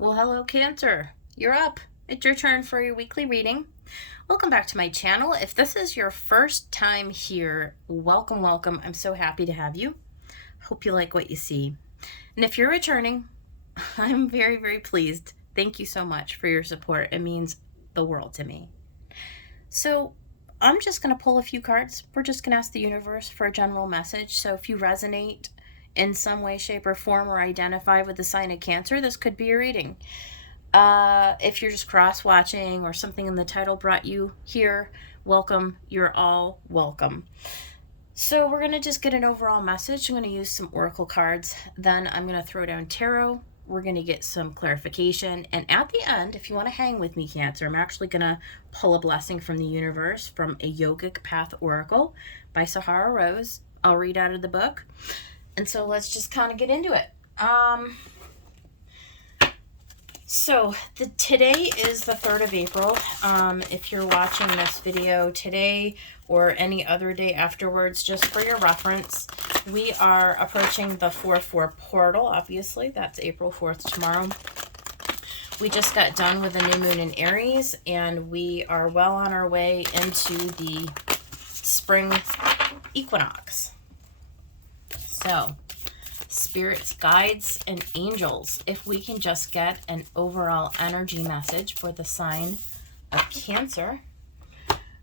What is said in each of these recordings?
Well, hello, Cancer. You're up. It's your turn for your weekly reading. Welcome back to my channel. If this is your first time here, welcome, welcome. I'm so happy to have you. Hope you like what you see. And if you're returning, I'm very, very pleased. Thank you so much for your support. It means the world to me. So I'm just going to pull a few cards. We're just going to ask the universe for a general message. So if you resonate in some way, shape, or form or identify with the sign of Cancer, this could be your reading. If you're just cross-watching or something in the title brought you here, welcome. You're all welcome. So we're going to just get an overall message. I'm going to use some oracle cards. Then I'm going to throw down tarot. We're going to get some clarification. And at the end, if you want to hang with me, Cancer, I'm actually going to pull a blessing from the universe from a Yogic Path Oracle by Sahara Rose. I'll read out of the book. And so let's just kind of get into it. So today is the 3rd of April. If you're watching this video today or any other day afterwards, just for your reference, we are approaching the 4/4 portal. Obviously, that's April 4th tomorrow. We just got done with the new moon in Aries, and we are well on our way into the spring equinox. So, spirits, guides, and angels, if we can just get an overall energy message for the sign of Cancer.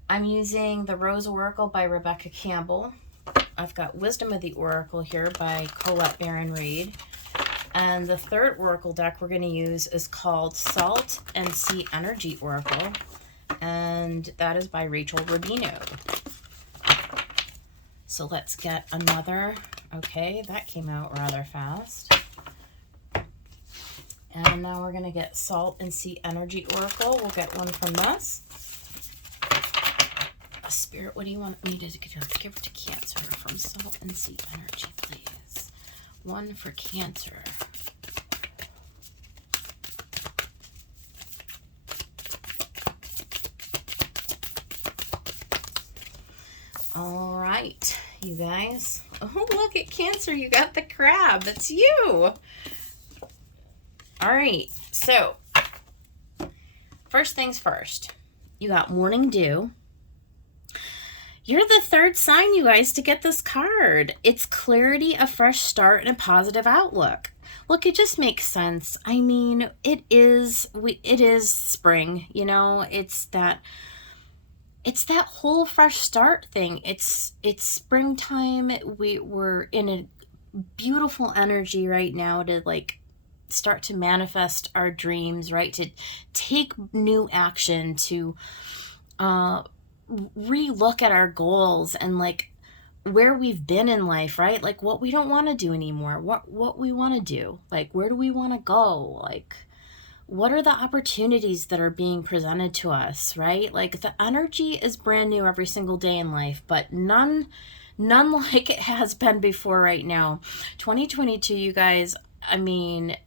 I'm using the Rose Oracle by Rebecca Campbell. I've got Wisdom of the Oracle here by Colette Baron Reid. And the third oracle deck we're going to use is called Salt and Sea Energy Oracle. And that is by Rachel Rubino. So let's get another. Okay, that came out rather fast. And now we're going to get Salt and Sea Energy Oracle. We'll get one from this. Spirit, what do you want me to give to Cancer from Salt and Sea Energy, please? One for Cancer. All right, you guys. Oh, look at Cancer. You got the crab. That's you. All right. So, first things first. You got Morning Dew. You're the third sign, you guys, to get this card. It's clarity, a fresh start, and a positive outlook. Look, it just makes sense. I mean, it is spring, you know. It's that whole fresh start thing. It's springtime. We're in a beautiful energy right now to like start to manifest our dreams, right? To take new action, to relook at our goals and like where we've been in life, right? Like what we don't want to do anymore, what we want to do, like where do we want to go, like what are the opportunities that are being presented to us, right? Like the energy is brand new every single day in life, but none like it has been before right now. 2022, you guys, I mean,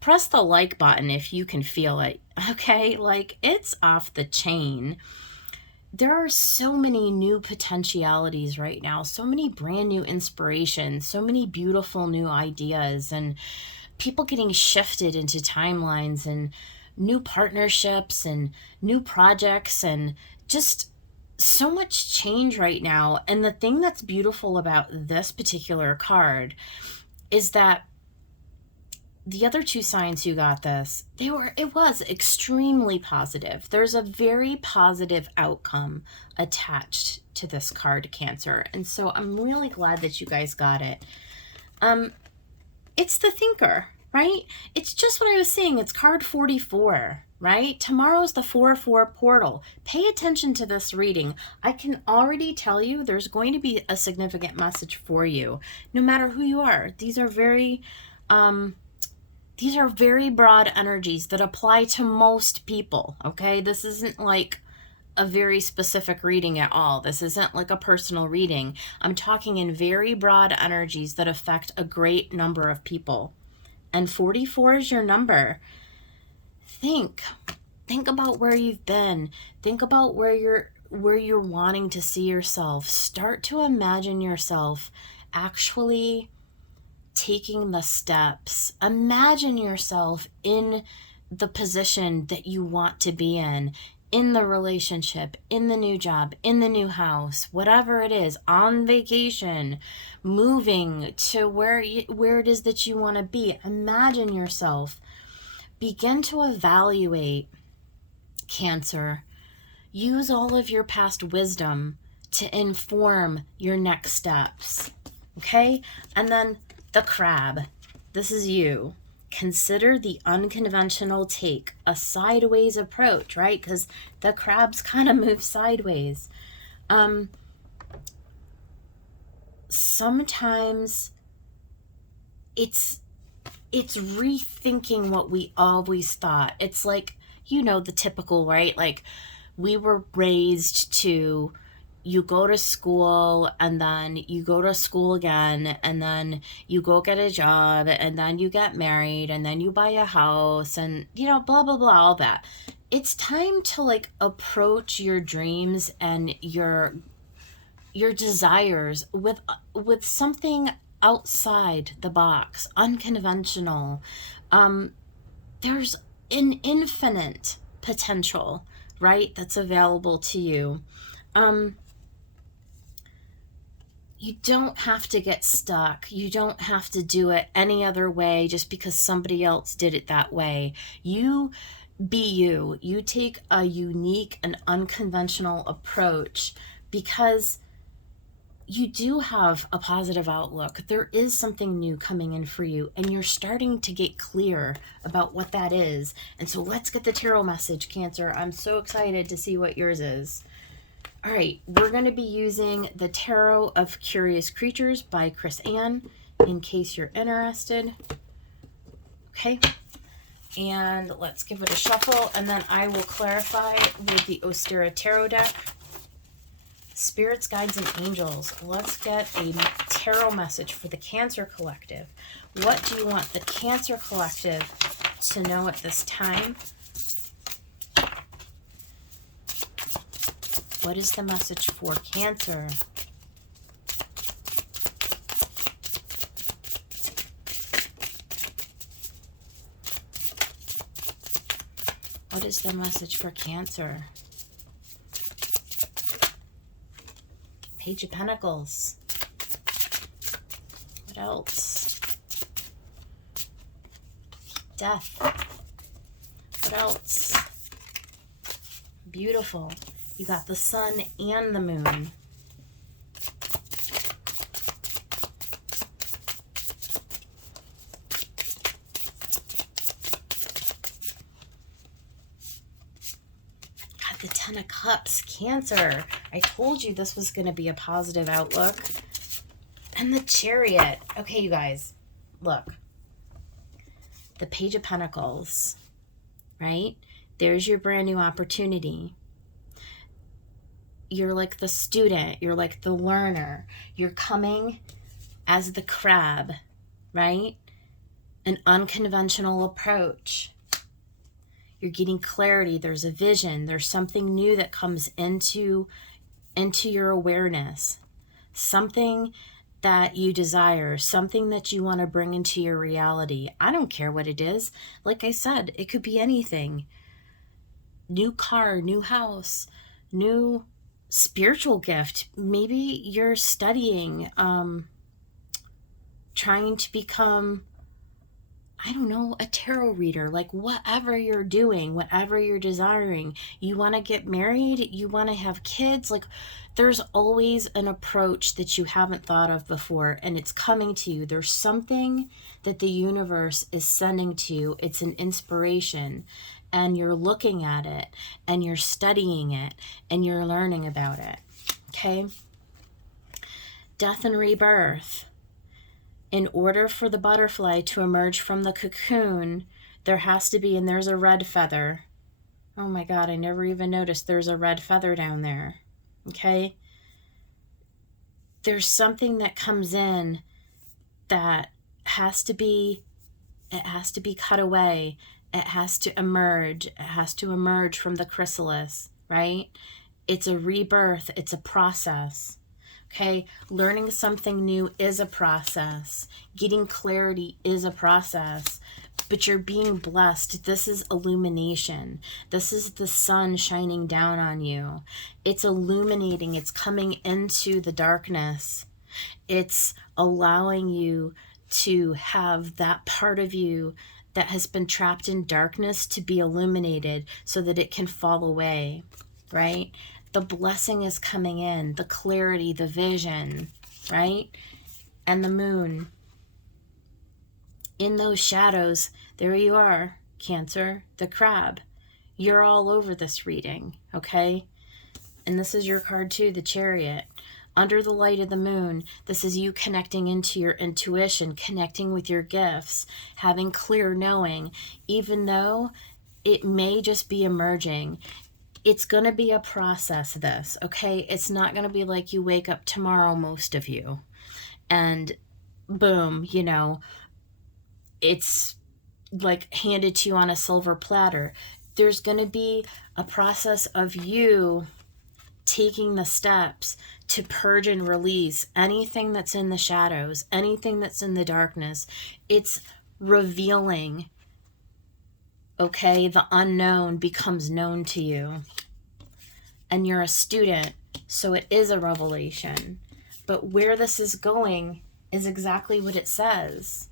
press the like button if you can feel it, okay? Like it's off the chain. There are so many new potentialities right now, so many brand new inspirations, so many beautiful new ideas, and people getting shifted into timelines and new partnerships and new projects and just so much change right now. And the thing that's beautiful about this particular card is that the other two signs who got this, it was extremely positive. There's a very positive outcome attached to this card, Cancer. And so I'm really glad that you guys got it. It's the Thinker, right? It's just what I was saying. It's card 44, right? Tomorrow's the 4/4 portal. Pay attention to this reading. I can already tell you there's going to be a significant message for you, no matter who you are. These are very broad energies that apply to most people, okay? This isn't like a very specific reading at all. This isn't like a personal reading. I'm talking in very broad energies that affect a great number of people. And 44 is your number. Think about where you've been. Think about where you're wanting to see yourself. Start to imagine yourself actually taking the steps. Imagine yourself in the position that you want to be in the relationship, in the new job, in the new house, whatever it is, on vacation, moving to where it is that you want to be. Imagine yourself. Begin to evaluate, Cancer. Use all of your past wisdom to inform your next steps. Okay? And then the Crab. This is you. Consider the unconventional take, a sideways approach, right? Because the crabs kind of move sideways. Sometimes it's rethinking what we always thought. It's like, the typical, right? Like, we were raised to, you go to school and then you go to school again and then you go get a job and then you get married and then you buy a house and, blah, blah, blah, all that. It's time to like approach your dreams and your desires with something outside the box, unconventional. There's an infinite potential, right, that's available to you. You don't have to get stuck. You don't have to do it any other way just because somebody else did it that way. You be you. You take a unique and unconventional approach because you do have a positive outlook. There is something new coming in for you, and you're starting to get clear about what that is. And so let's get the tarot message, Cancer. I'm so excited to see what yours is. All right, we're going to be using the Tarot of Curious Creatures by Chris Ann, in case you're interested. Okay, and let's give it a shuffle, and then I will clarify with the Ostera Tarot deck. Spirits, guides, and angels. Let's get a tarot message for the Cancer Collective. What do you want the Cancer Collective to know at this time? What is the message for Cancer? What is the message for Cancer? Page of Pentacles. What else? Death. What else? Beautiful. You got the sun and the moon. Got the Ten of Cups, Cancer. I told you this was going to be a positive outlook. And the Chariot. Okay, you guys, look. The Page of Pentacles, right? There's your brand new opportunity. You're like the student, you're like the learner. You're coming as the crab, right? An unconventional approach. You're getting clarity, there's a vision, there's something new that comes into your awareness. Something that you desire, something that you want to bring into your reality. I don't care what it is. Like I said, it could be anything. New car, new house, new spiritual gift. Maybe you're studying, trying to become, I don't know, a tarot reader. Like whatever you're doing, whatever you're desiring, you want to get married, you want to have kids, like there's always an approach that you haven't thought of before, and it's coming to you. There's something that the universe is sending to you. It's an inspiration, and you're looking at it, and you're studying it, and you're learning about it. Okay? Death and rebirth. In order for the butterfly to emerge from the cocoon, there has to be, and there's a red feather. Oh my God, I never even noticed there's a red feather down there. Okay? There's something that comes in that has to be cut away. It has to emerge. It has to emerge from the chrysalis, right? It's a rebirth. It's a process. Okay, learning something new is a process. Getting clarity is a process. But you're being blessed. This is illumination. This is the sun shining down on you. It's illuminating. It's coming into the darkness. It's allowing you to have that part of you that has been trapped in darkness to be illuminated so that it can fall away, right? The blessing is coming in, the clarity, the vision, right? And the moon. In those shadows, there you are, Cancer, the crab. You're all over this reading, okay? And this is your card too, the Chariot. Under the light of the moon, this is you connecting into your intuition, connecting with your gifts, having clear knowing, even though it may just be emerging. It's going to be a process, this, okay? It's not going to be like you wake up tomorrow, most of you, and boom, you know, it's like handed to you on a silver platter. There's going to be a process of you taking the steps to purge and release anything that's in the shadows, anything that's in the darkness. It's revealing, okay? The unknown becomes known to you. And you're a student, so it is a revelation. But where this is going is exactly what it says.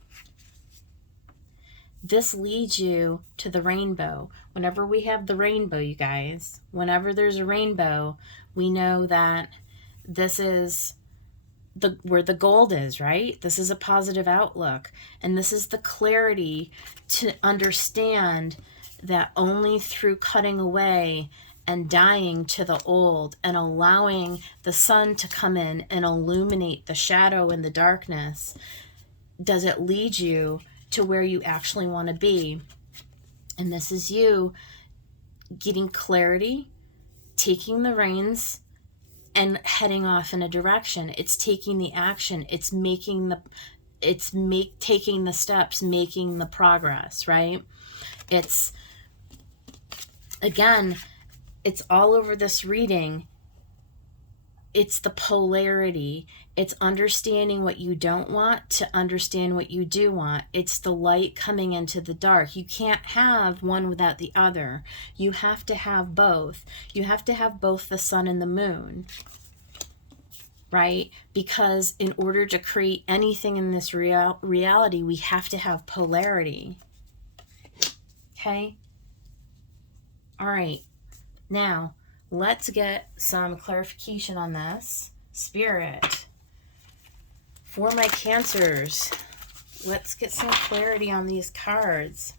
This leads you to the rainbow. Whenever we have the rainbow, you guys, whenever there's a rainbow, we know that this is where the gold is, right? This is a positive outlook. And this is the clarity to understand that only through cutting away and dying to the old and allowing the sun to come in and illuminate the shadow and the darkness does it lead you to where you actually want to be. And this is you getting clarity, taking the reins, and heading off in a direction. It's taking the action. It's taking the steps, making the progress, right? It's, again, it's all over this reading. It's the polarity. It's understanding what you don't want to understand what you do want. It's the light coming into the dark. You can't have one without the other. You have to have both. You have to have both the sun and the moon, right? Because in order to create anything in this reality, we have to have polarity. Okay? All right. Now, let's get some clarification on this. Spirit, for my Cancers, let's get some clarity on these cards.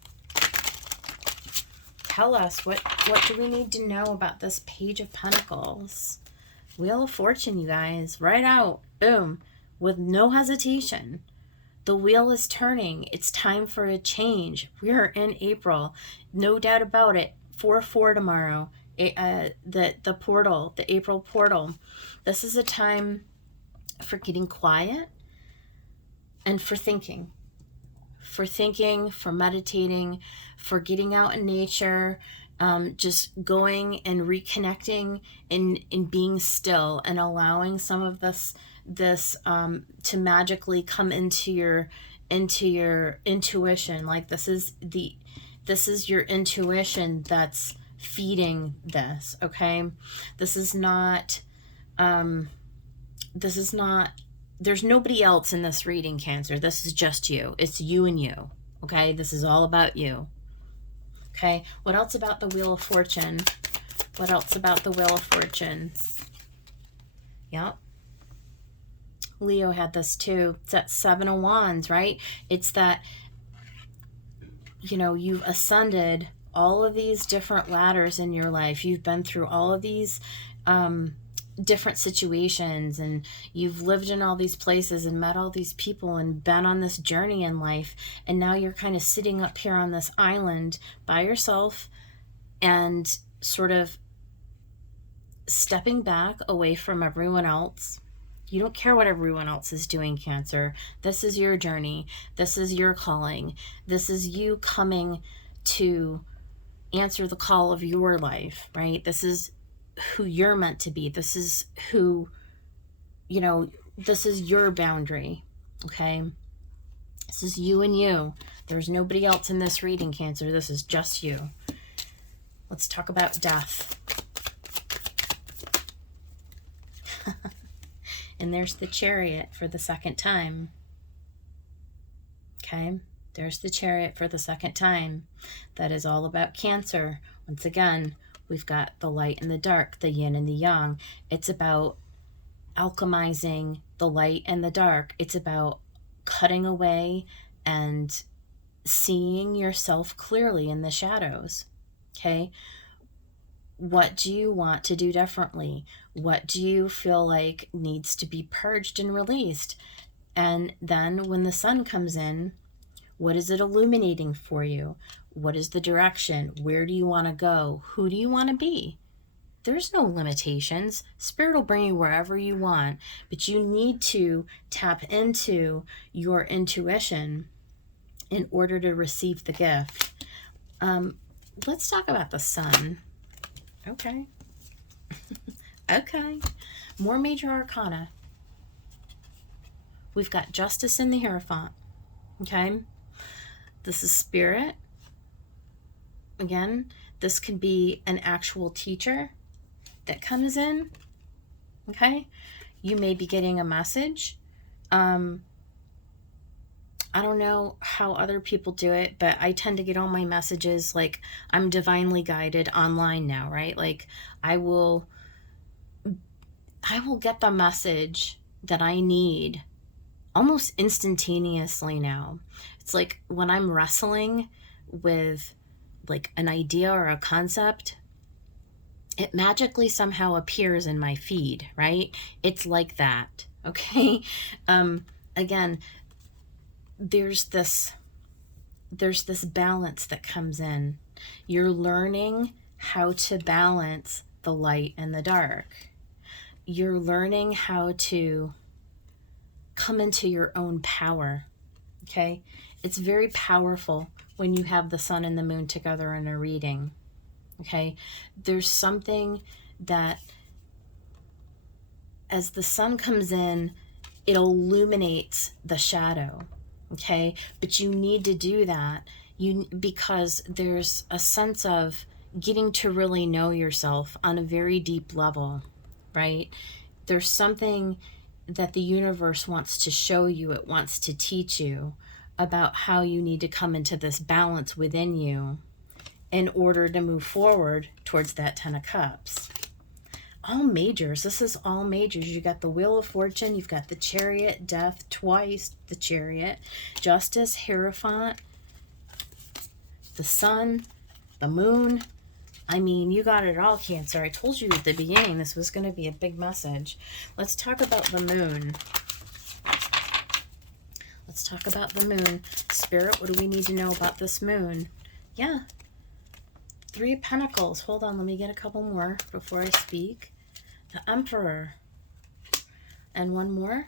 Tell us, what do we need to know about this Page of Pentacles? Wheel of Fortune, you guys, right out, boom, with no hesitation. The wheel is turning. It's time for a change. We are in April, no doubt about it. 4/4 tomorrow. The portal, the April portal. This is a time for getting quiet and for thinking, for meditating, for getting out in nature, just going and reconnecting and being still and allowing some of this to magically come into your intuition. Like this is your intuition that's feeding this, okay? This is not there's nobody else in this reading, Cancer. This is just you. It's you and you, okay? This is all about you, okay? What else about the Wheel of Fortune? What else about the Wheel of Fortune? Yep. Leo had this too. It's that 7 of Wands, right? It's that, you've ascended all of these different ladders in your life. You've been through all of these different situations, and you've lived in all these places and met all these people and been on this journey in life. And now you're kind of sitting up here on this island by yourself and sort of stepping back away from everyone else. You don't care what everyone else is doing, Cancer. This is your journey. This is your calling. This is you coming to answer the call of your life, right? This is who you're meant to be. This is who you know, this is your boundary, okay? This is you and you. There's nobody else in this reading, Cancer. This is just you. Let's talk about death. And there's the Chariot for the second time. Okay, there's the Chariot for the second time. That is all about Cancer. Once again, we've got the light and the dark, the yin and the yang. It's about alchemizing the light and the dark. It's about cutting away and seeing yourself clearly in the shadows. Okay, what do you want to do differently? What do you feel like needs to be purged and released? And then when the sun comes in, what is it illuminating for you? What is the direction? Where do you want to go? Who do you want to be? There's no limitations. Spirit will bring you wherever you want, but you need to tap into your intuition in order to receive the gift. Let's talk about the sun. Okay. Okay. More Major Arcana. We've got Justice in the Hierophant. Okay. This is Spirit. Again, this could be an actual teacher that comes in. Okay. You may be getting a message. I don't know how other people do it, but I tend to get all my messages like I'm divinely guided online now, right? Like I will get the message that I need almost instantaneously now. It's like when I'm wrestling with like an idea or a concept, it magically somehow appears in my feed, right? It's like that, okay? Again, there's this balance that comes in. You're learning how to balance the light and the dark. You're learning how to come into your own power, okay? It's very powerful when you have the sun and the moon together in a reading, okay? There's something that as the sun comes in, it illuminates the shadow, okay? But you need to do that because there's a sense of getting to really know yourself on a very deep level, right? There's something that the universe wants to show you, it wants to teach you about how you need to come into this balance within you in order to move forward towards that 10 of Cups. All majors. This is all majors. You got the Wheel of Fortune, you've got the Chariot, Death, twice the Chariot, Justice, Hierophant, the Sun, the Moon. I mean, you got it all, Cancer. I told you at the beginning this was going to be a big message. Let's talk about the moon. Let's talk about the moon. Spirit, what do we need to know about this moon? Yeah. 3 of Pentacles. Hold on, let me get a couple more before I speak. The Emperor. And one more.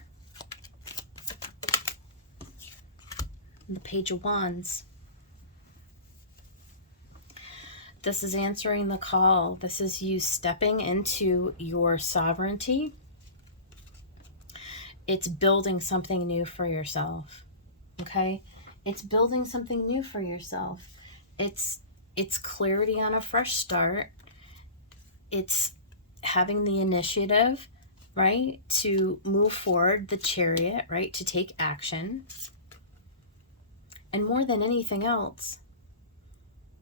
And the Page of Wands. This is answering the call. This is you stepping into your sovereignty. It's building something new for yourself. Okay? It's building something new for yourself. It's clarity on a fresh start. It's having the initiative, right, to move forward, the Chariot, right, to take action. And more than anything else,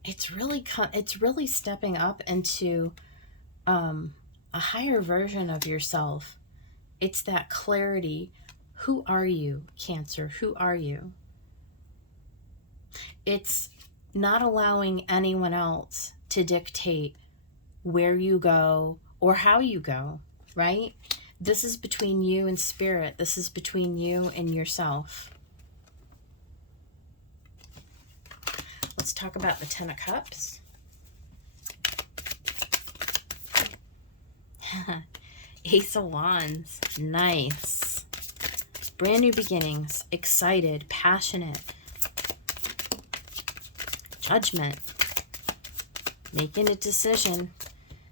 it's really stepping up into a higher version of yourself. It's that clarity. Who are you, Cancer? Who are you? It's not allowing anyone else to dictate where you go or how you go, right? This is between you and Spirit. This is between you and yourself. Let's talk about the 10 of Cups. Ace of Wands. Nice. Brand new beginnings. Excited. Passionate. Judgment. Making a decision.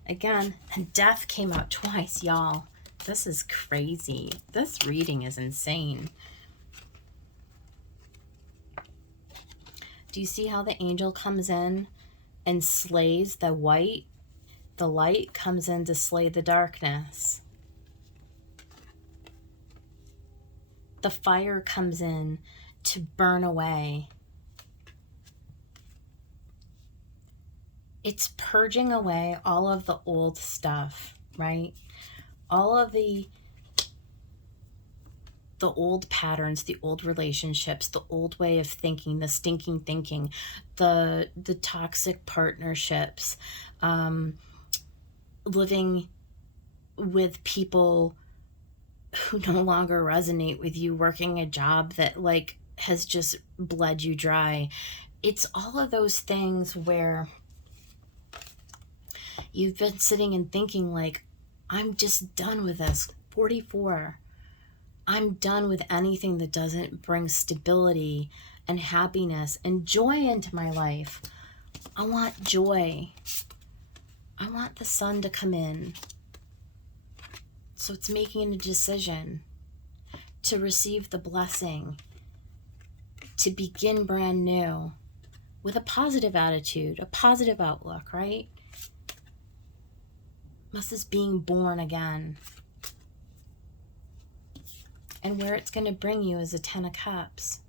Again, and Death came out twice, y'all. This is crazy. This reading is insane. Do you see how the angel comes in and slays the white? The light comes in to slay the darkness. The fire comes in to burn away. It's purging away all of the old stuff, right? All of the old patterns, the old relationships, the old way of thinking, the stinking thinking, the toxic partnerships, living with people who no longer resonate with you, working a job that like has just bled you dry. It's all of those things where you've been sitting and thinking like, I'm just done with this. 44. I'm done with anything that doesn't bring stability and happiness and joy into my life. I want joy. I want the sun to come in. So it's making a decision to receive the blessing, to begin brand new with a positive attitude, a positive outlook, right? This is being born again. And where it's going to bring you is a 10 of Cups.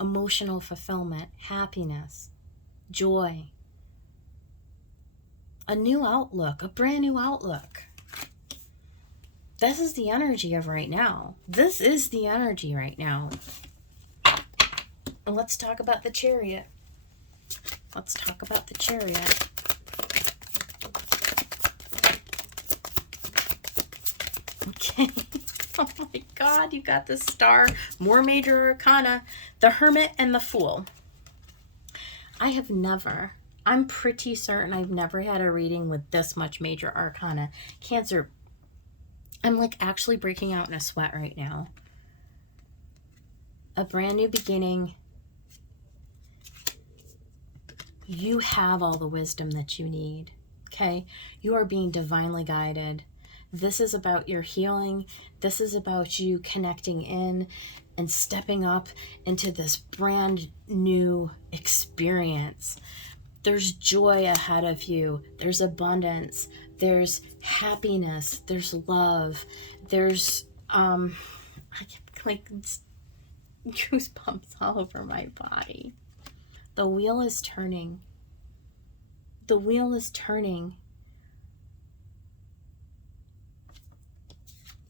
Emotional fulfillment, happiness, joy. A new outlook, a brand new outlook. This is the energy of right now. This is the energy right now. And let's talk about the Chariot. Let's talk about the Chariot. Okay. Oh my God, you got the Star. More Major Arcana. The Hermit and the Fool. I'm pretty certain I've never had a reading with this much Major Arcana. Cancer, I'm like actually breaking out in a sweat right now. A brand new beginning. You have all the wisdom that you need, okay? You are being divinely guided. This is about your healing. This is about you connecting in and stepping up into this brand new experience. There's joy ahead of you. There's abundance. There's happiness. There's love. There's, I get like goosebumps all over my body. The wheel is turning. The wheel is turning.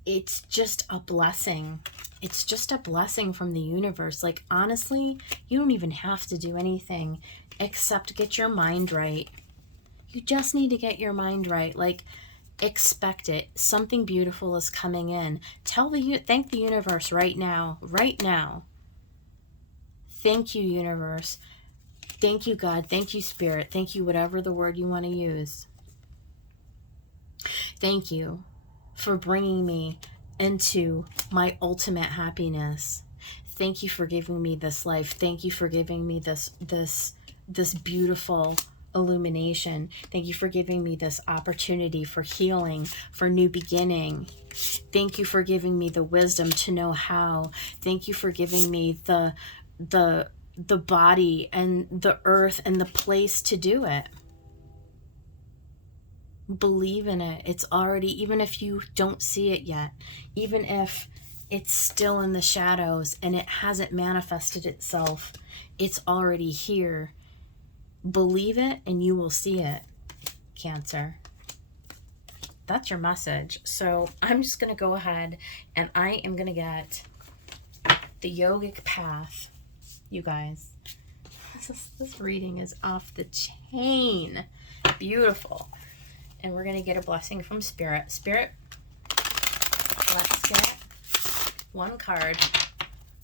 It's just a blessing. It's just a blessing from the universe. Like, honestly, you don't even have to do anything except get your mind right. You just need to get your mind right. Like, expect it. Something beautiful is coming in. Thank the universe right now. Right now. Thank you, universe. Thank you, God. Thank you, Spirit. Thank you, whatever the word you want to use. Thank you for bringing me into my ultimate happiness. Thank you for giving me this life. Thank you for giving me this beautiful illumination. Thank you for giving me this opportunity for healing, for new beginning. Thank you for giving me the wisdom to know how. Thank you for giving me the body and the earth and the place to do it. Believe in it. It's already, even if you don't see it yet, even if it's still in the shadows and it hasn't manifested itself, it's already here. Believe it and you will see it, Cancer. That's your message. So I'm just going to go ahead and I am going to get the yogic path, you guys. This reading is off the chain. Beautiful. And we're going to get a blessing from Spirit. Spirit, let's get one card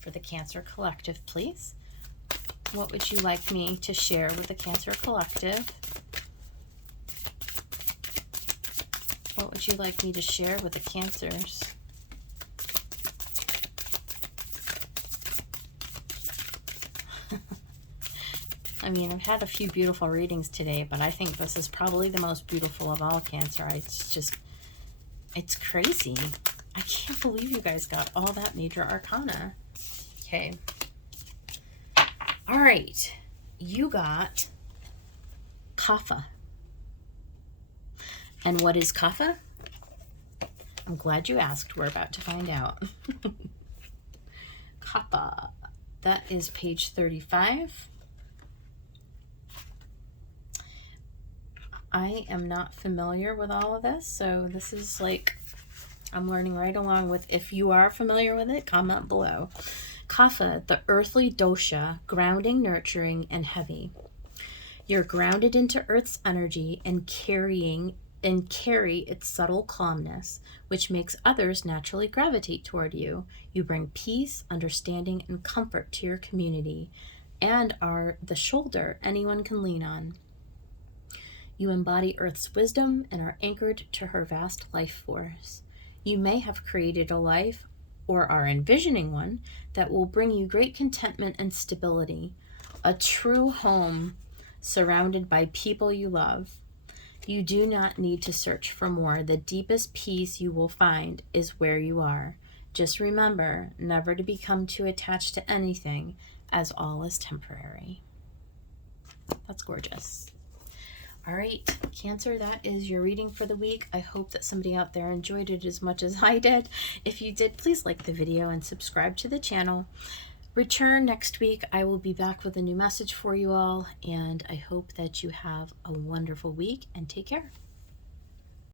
for the Cancer Collective, please. What would you like me to share with the Cancer Collective? What would you like me to share with the Cancers? I mean, I've had a few beautiful readings today, but I think this is probably the most beautiful of all, Cancer. It's just It's crazy. I can't believe you guys got all that Major Arcana. Okay. All right. You got Kapha. And what is Kapha? I'm glad you asked. We're about to find out. Kapha. That is page 35. I am not familiar with all of this, so this is like, I'm learning right along with. If you are familiar with it, comment below. Kapha, the earthly dosha, grounding, nurturing, and heavy. You're grounded into Earth's energy and carry its subtle calmness, which makes others naturally gravitate toward you. You bring peace, understanding, and comfort to your community, and are the shoulder anyone can lean on. You embody Earth's wisdom and are anchored to her vast life force. You may have created a life, or are envisioning one, that will bring you great contentment and stability, a true home surrounded by people you love. You do not need to search for more. The deepest peace you will find is where you are. Just remember never to become too attached to anything, as all is temporary. That's gorgeous. All right, Cancer, that is your reading for the week. I hope that somebody out there enjoyed it as much as I did. If you did, please like the video and subscribe to the channel. Return next week. I will be back with a new message for you all, and I hope that you have a wonderful week and take care.